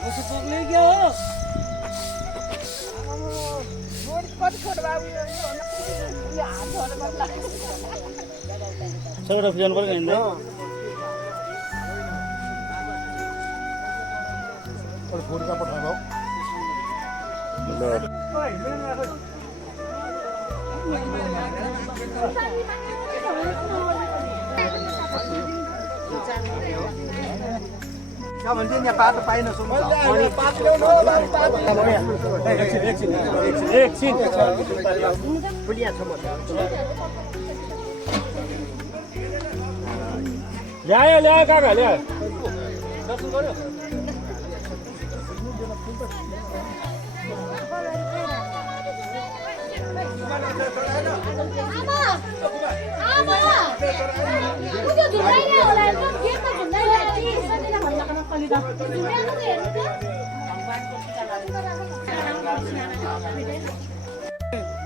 मुझे पकड़ गया हो छोटा फिजन पर गइंदा और फोन का पठाओ क्या भन्छ यहाँ पात पाइन सुन्नु एकछिन पुलिया छ म ल्यायो काका ल्यायो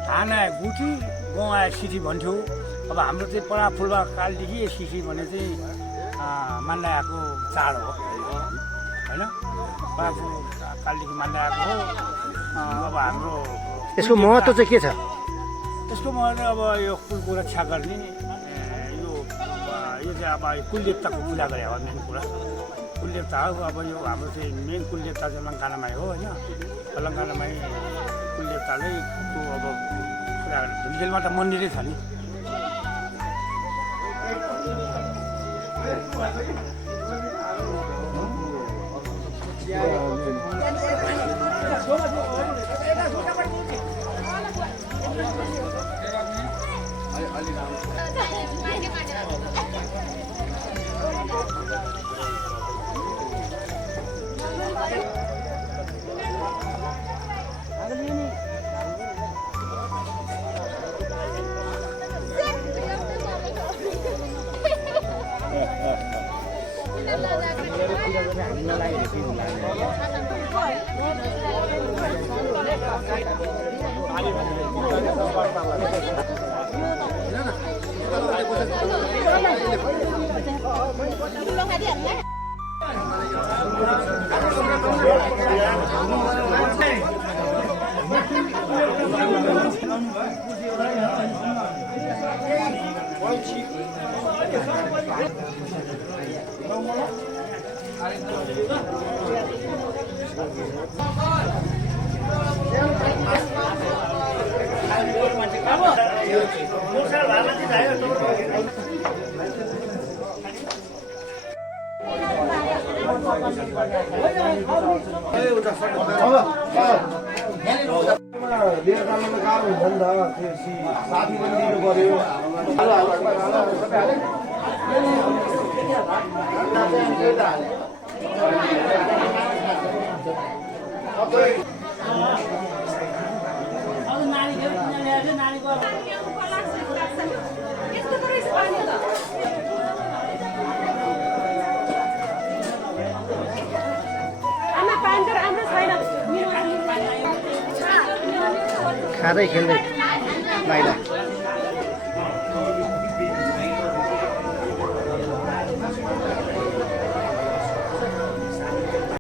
खाना गुठी गाउँ आए सिटी भन्थ्यो अब हाम्रो चाहिँ परा फुलबा कालदेखि सिटी भने चाहिँ मान्दै आएको चाड हो होइन परा फुल कालदेखि मान्दै आएको हो अब हाम्रो यसको महत्त्व चाहिँ के छ यसको महत्त्व अब यो कुलको रक्षा गर्ने यो चाहिँ अब कुलदेवताको पूजा गरे हो मेन कुरा कुलदेवता हो अब यो हाम्रो चाहिँ मेन कुलदेवता चाहिँ लङ्कानामाई हो होइन लङ्कानामाई कुलदेवताले अब पुरा झुन्जेलमा त मन्दिरै छ नि साथी पनि दिनु पर्यो खाँदै खेल्दै माइला